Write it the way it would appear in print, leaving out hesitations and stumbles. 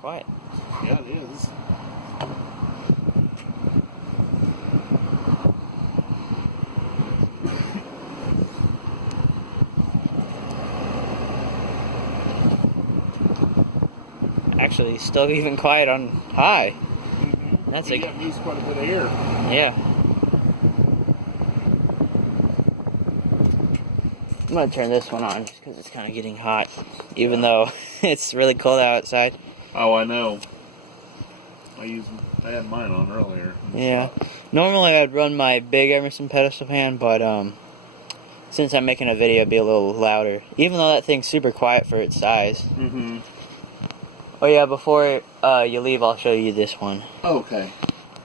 quiet. Yeah, it is. Actually, still even quiet on high. Mm-hmm. That's You lose quite a bit of air. Yeah. I'm gonna turn this one on just because it's kind of getting hot, even though it's really cold outside. Oh, I know. I had mine on earlier. Yeah. Normally I'd run my big Emerson pedestal fan, but since I'm making a video, it'd be a little louder. Even though that thing's super quiet for its size. Mm-hmm. Oh yeah, before you leave, I'll show you this one. Okay.